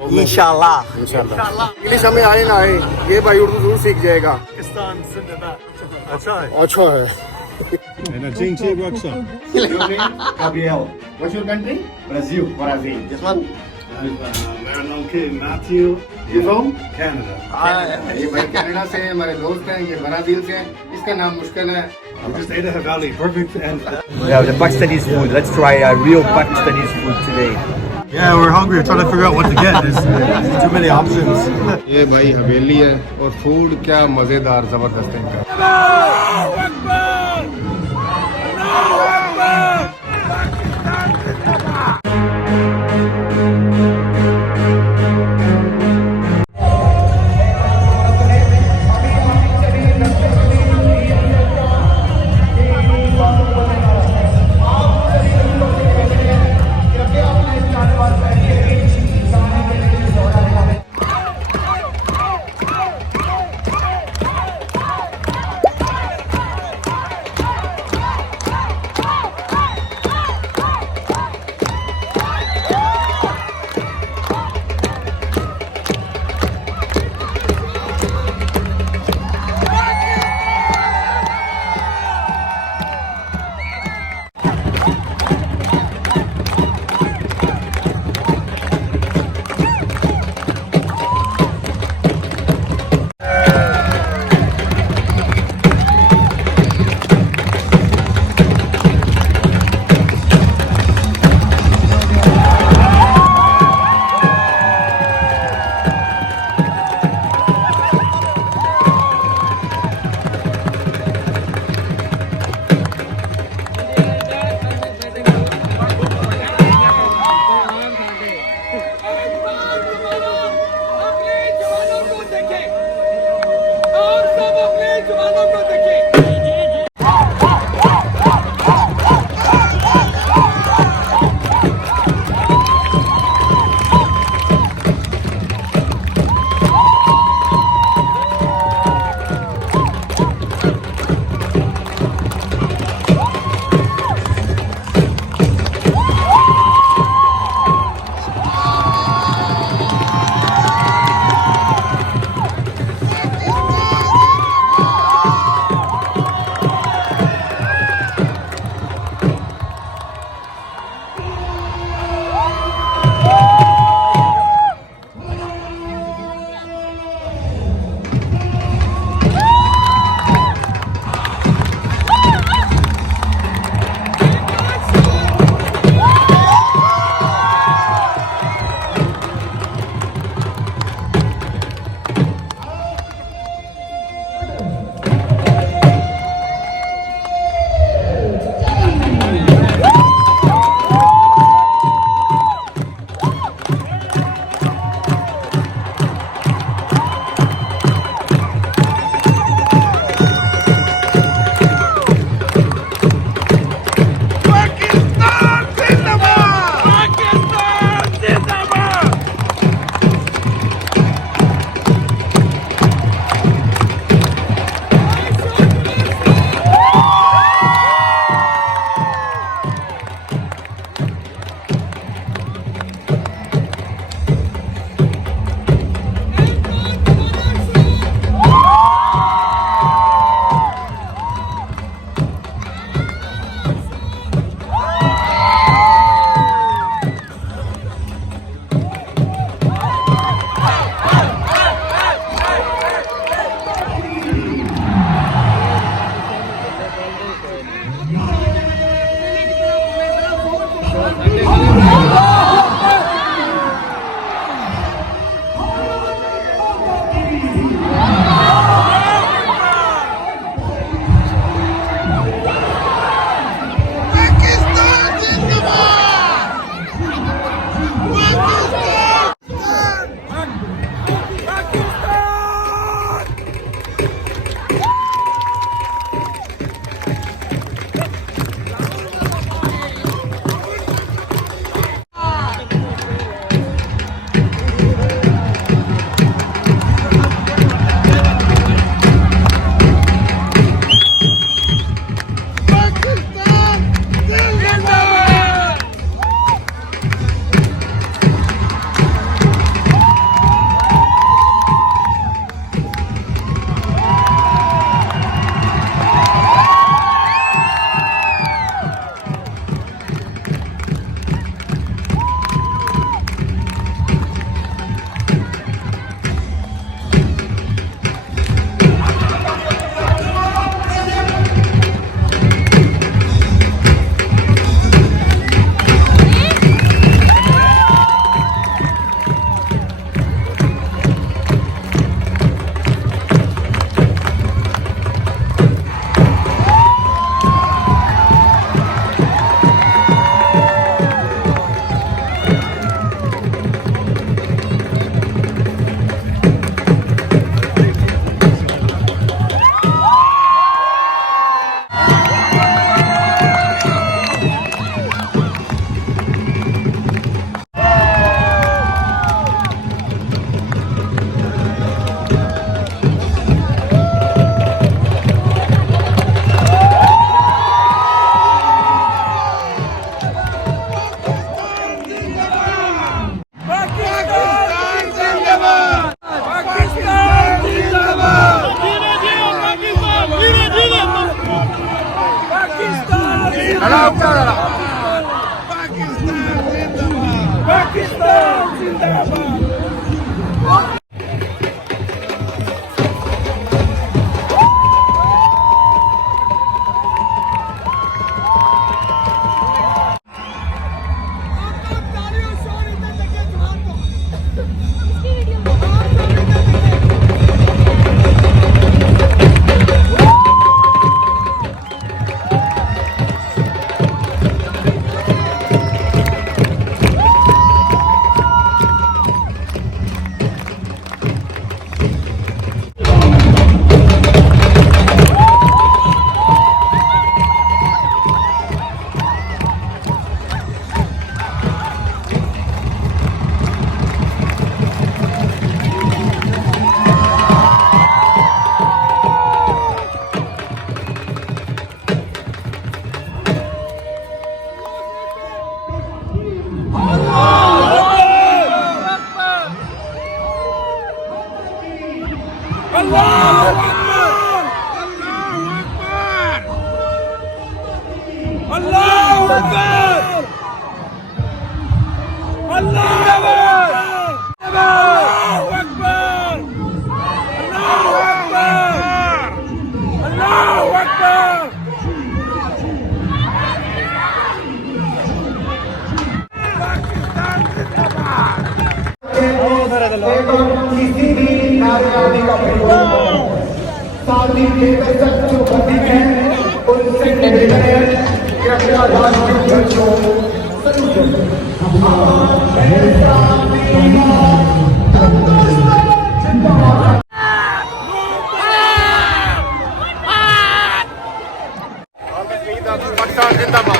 इंशाल्लाह। इंग्लिश हमें आए ना आए, ये भाई उर्दू जरूर सीख जाएगा। अच्छा है। अच्छा है। And a Jinchi Raksa. Gabriel. What's your country? Brazil. Brazil. This one? Matthew. You from? Canada. ये भाई कनाडा से हैं, हमारे दोस्त हैं, ये ब्राजील से हैं। इसका नाम मुश्किल है। We just ate a Havali. Perfect. And Yeah, the Pakistanis food. Let's try real Pakistanis food today. yeah, we're hungry. We're trying to figure out what to get. There's too many options. ये भाई हवेली है और food क्या मजेदार जबरदस्त है इनका। पाकिस्तान जिंदाबाद।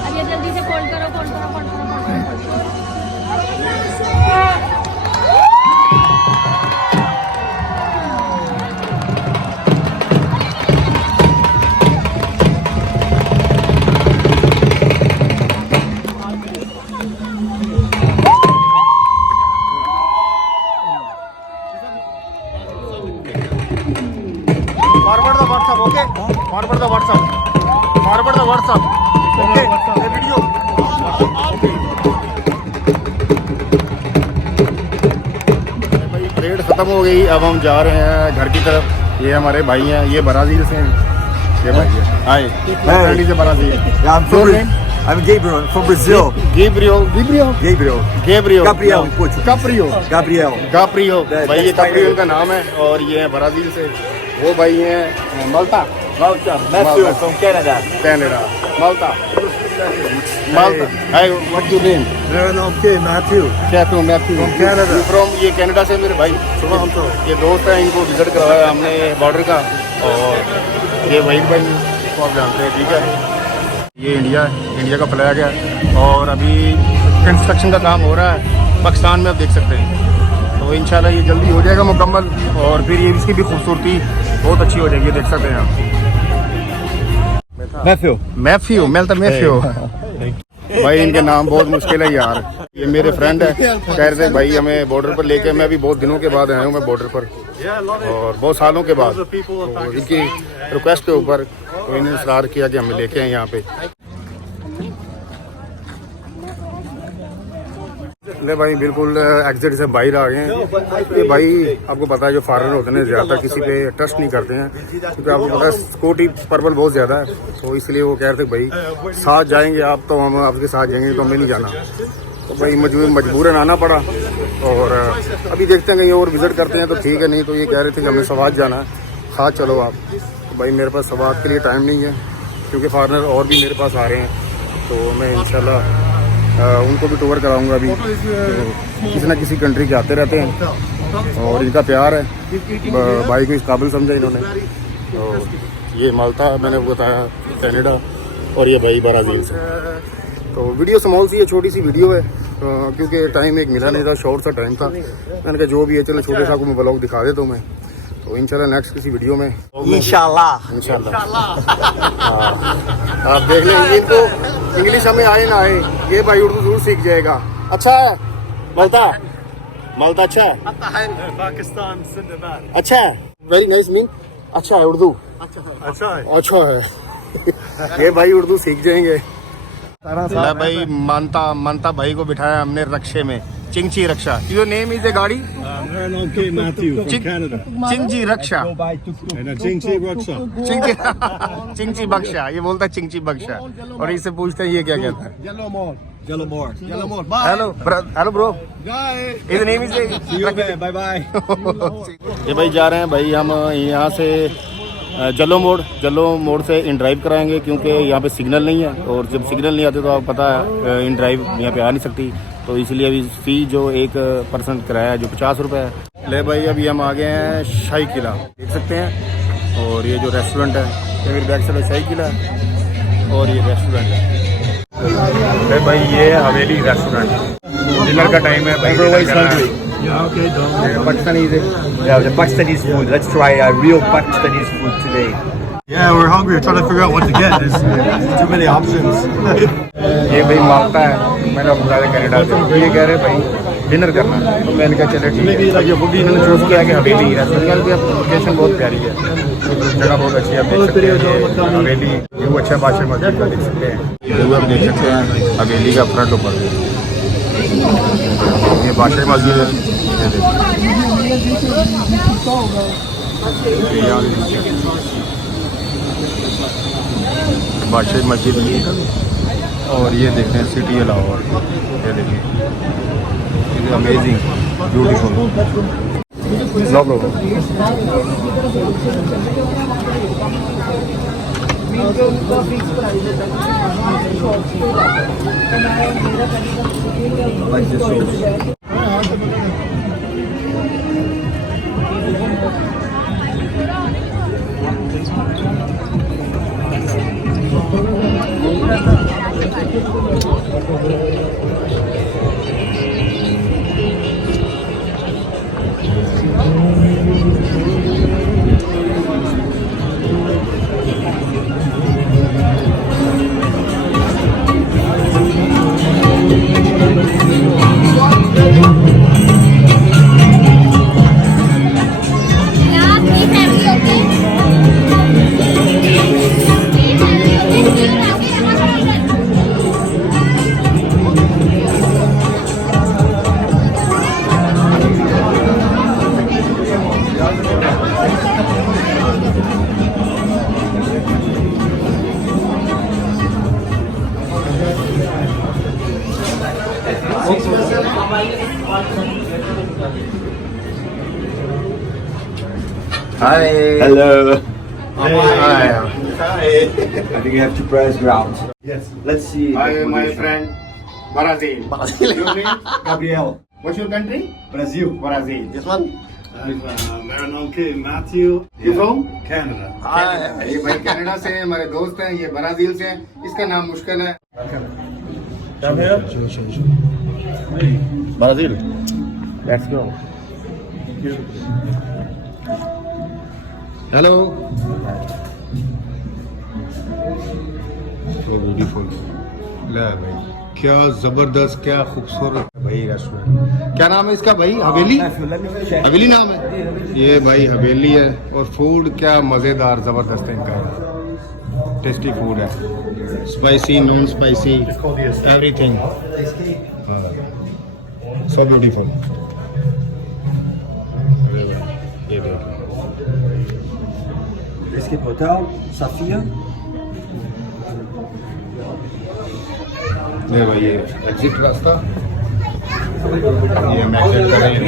अब ये जल्दी से फोल्ड करो, फोल्ड करो, फोल्ड करो, फोल्ड करो, फोल्ड करो। Forward the WhatsApp, okay? Forward the WhatsApp. Forward the WhatsApp. Okay? The video. भाई परेड खत्म हो गई, अब हम जा रहे हैं घर की तरफ। ये हमारे भाई हैं, ये ब्राजील से हैं। ये भाई है, हाय, फ्रेंडली से Brazil. I'm Gabriel from Brazil. Gabriel. Gabriel in Portuguese. Gabriel. भाई ये Gabriel का नाम है और ये है ब्राजील से। वो भाई हैं माल्टा। Matthew from Canada. Malta. Hi, what you name? Okay, Matthew. क्या तुम? Matthew From Canada. फ्रॉम ये कनाडा से मेरे भाई। ये दोस्त हैं, इनको विजिट करवाया हमने बॉर्डर का। और ये वही भाई को आप जानते हैं, ठीक है। ये इंडिया का फ्लैग है और अभी कंस्ट्रक्शन का काम हो रहा है पाकिस्तान में, आप देख सकते हैं। तो इंशाल्लाह ये जल्दी हो जाएगा मुकम्मल और फिर ये इसकी भी खूबसूरती बहुत अच्छी हो जाएगी, देख सकते हैं आप। मैथ्यू भाई इनके नाम बहुत मुश्किल है यार। ये मेरे फ्रेंड है, कह रहे थे भाई हमें बॉर्डर पर लेके। मैं अभी बहुत दिनों के बाद आया हूँ मैं बॉर्डर पर और बहुत सालों के बाद। तो इनकी रिक्वेस्ट के ऊपर तो इन्होंने इसरार किया कि हमें लेके आए यहाँ पे। ले भाई बिल्कुल एग्जिट से बाहर आ गए हैं। ये भाई आपको पता है जो फॉरेनर होते हैं ज़्यादा किसी पे ट्रस्ट नहीं करते हैं, क्योंकि आपको पता है सिक्योरिटी पर्पल बहुत ज़्यादा है। तो इसलिए वो कह रहे थे भाई साथ जाएंगे आप, तो हम आपके साथ जाएंगे, तो हमें नहीं जाना। तो भाई मजबूरन आना पड़ा और अभी देखते हैं कहीं और विजिट करते हैं तो ठीक है, नहीं तो ये कह रहे थे कि हमें सवात जाना है, साथ चलो आप। तो भाई मेरे पास सवात के लिए टाइम नहीं है, क्योंकि फॉरेनर और भी मेरे पास आ रहे हैं। तो मैं इंशाल्लाह उनको भी टूर कराऊंगा। अभी तो किसी ना किसी कंट्री के आते रहते हैं और इनका प्यार है, भाई को इस काबिल समझा इन्होंने। तो ये माल्टा मैंने बताया, कनाडा, और ये भाई ब्राज़ील से। तो वीडियो स्मॉल सी है, छोटी सी वीडियो है, क्योंकि टाइम एक मिला नहीं था, शॉर्ट सा टाइम था। मैंने कहा जो भी है चलो छोटे सा को मैं ब्लॉग दिखा देता हूँ मैं। तो इंशाल्लाह नेक्स्ट किसी वीडियो में इंशाल्लाह आप देख लेंगे। इनको इंग्लिश हमें आए ना आए, ये भाई उर्दू जरूर सीख जाएगा। अच्छा है माल्टा अच्छा है, Pakistan, Zindabad. अच्छा है, वेरी नाइस मीन अच्छा है उर्दू, अच्छा है। ये भाई उर्दू सीख जाएंगे। भाई मानता भाई को बिठाया हमने रक्षे में, चिंची रक्षा। योर नेम इज ए गाड़ी? Okay, Matthew from Canada. चिंची रक्षा, चिंची बख्शा। ये बोलता है चिंची बख्शा और इससे पूछते हैं ये क्या कहता है। Yellow more. Hello bro, is name is Bye bye. ये भाई जा रहे हैं भाई हम यहाँ से जल्लो मोड़ से इन ड्राइव कराएंगे, क्योंकि यहाँ पे सिग्नल नहीं है और जब सिग्नल नहीं आते तो आप पता है इन ड्राइव यहाँ पे आ नहीं सकती। तो इसलिए अभी फ़ी जो 1% किराया है जो 50 रुपये है। ले भाई अभी हम आ गए हैं शाही किला, देख सकते हैं। और ये जो रेस्टोरेंट है, ये मेरी बैक साइड शाही किला है और ये रेस्टोरेंट है। भाई ये हवेली रेस्टोरेंट डिनर का टाइम है भाई, Everyone's hungry. Pakistani Yeah, the Pakistanis food. Let's try real Pakistanis food today. Yeah, we're hungry. We're trying to figure out what to get. There's too many options. ये भाई मांगता है, मैंने बुला कनाडा से, तो ये कह रहे भाई डिनर करना है, तो मैंने कहा चले ठीक है। अब ये बुढ़ी इन्होंने चूज़ किया कि हवेली रेस्टोरेंट की लोकेशन बहुत प्यारी है, जगह बहुत अच्छी है, आप देख सकते हैं ये हवेली व्यू अच्छा बादशाह मस्जिद का देख सकते हैं, व्यू आप देख सकते हैं हवेली का फ्रंट ऊपर, ये बादशाह मस्जिद है, ये देखिए बादशाह मस्जिद, और ये देखते हैं सिटी लाहौर, ये देखिए amazing beautiful. No problem. Hi. Hello. Hi. I think you have to press ground. Yes. Let's see. Hi, my friend. Brazil. Your name? Gabriel. What's your country? Brazil. Brazil. This one? My uncle Matthew. You from? Canada. Hi. ये भाई Canada से हैं, हमारे दोस्त हैं, ये Brazil से हैं, इसका नाम मुश्किल है। Brazil. Let's go. Hello. Beautiful, ले भाई क्या जबरदस्त, क्या खूबसूरत भाई रेस्टोरेंट। क्या नाम है इसका भाई? हवेली? हवेली नाम है ये भाई, हवेली है। और फूड क्या मज़ेदार ज़बरदस्त है इनका, टेस्टी फूड है, spicy non spicy everything, so beautiful. ये देखो Escape Hotel, Safia. ये भाई ये एग्जिट रास्ता, ये हम एग्जिट कर रहे हैं।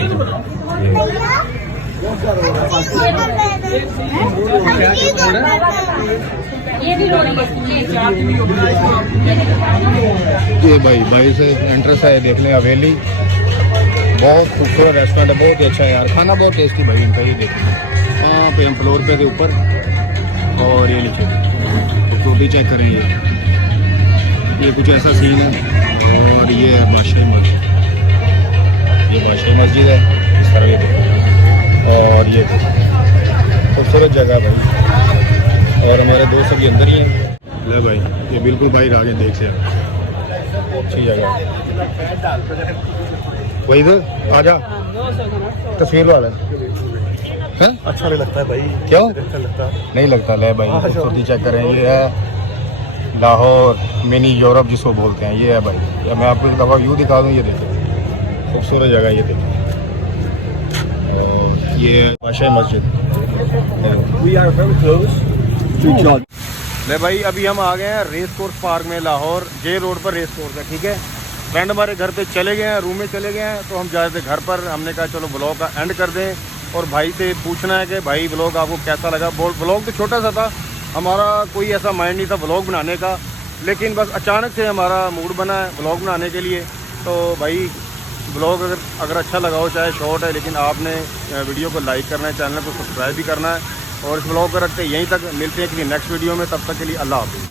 ये भी लोड़ेंगे। ये भाई से इंटरेस्ट है, देख लें हवेली, बहुत खूबसूरत रेस्टोरेंट है, बहुत ही अच्छा है यार, खाना बहुत टेस्टी भाई इनका। ये देखिए यहाँ पे हम फ्लोर पे थे ऊपर, और ये नीचे खूबसूरती चेक करें, ये कुछ ऐसा सीन है। और ये है बादशाही मस्जिद, ये बादशाही मस्जिद है इस तरह, ये देखो, और ये खूबसूरत जगह भाई, और हमारे दोस्त अभी अंदर ही हैं। ले भाई ये बिल्कुल बाहर आगे देख से अच्छी जगह, वही इधर आ जा, तस्वीर वाला है, अच्छा नहीं लगता है भाई। क्यों अच्छा लगता है? नहीं लगता? ले भाई खूबसूरती चेक करें, ये है लाहौर मिनी यूरोप जिसको बोलते हैं, ये है भाई। या मैं आपको एक दफ़ा व्यू दिखा दूँ, ये देखिए खूबसूरत जगह, ये देखिए, और ये बादशाही मस्जिद। We are very close to John. ले भाई अभी हम आ गए हैं रेस कोर्स पार्क में, लाहौर जे रोड पर रेस कोर्स है, ठीक है। फ्रेंड हमारे घर पे चले गए हैं, रूम में चले गए हैं, तो हम जा रहे थे घर पर। हमने कहा चलो ब्लॉग का एंड कर दें, और भाई से पूछना है कि भाई ब्लॉग आपको कैसा लगा। ब्लॉग तो छोटा सा था, हमारा कोई ऐसा माइंड नहीं था ब्लॉग बनाने का, लेकिन बस अचानक से हमारा मूड बना है ब्लॉग बनाने के लिए। तो भाई ब्लॉग अगर अच्छा लगा हो, चाहे शॉर्ट है, लेकिन आपने वीडियो को लाइक करना है, चैनल को सब्सक्राइब भी करना है। और इस ब्लॉग को रखते यहीं तक, मिलते हैं किसी नेक्स्ट वीडियो में, तब तक के लिए अल्लाह हाफ़िज़।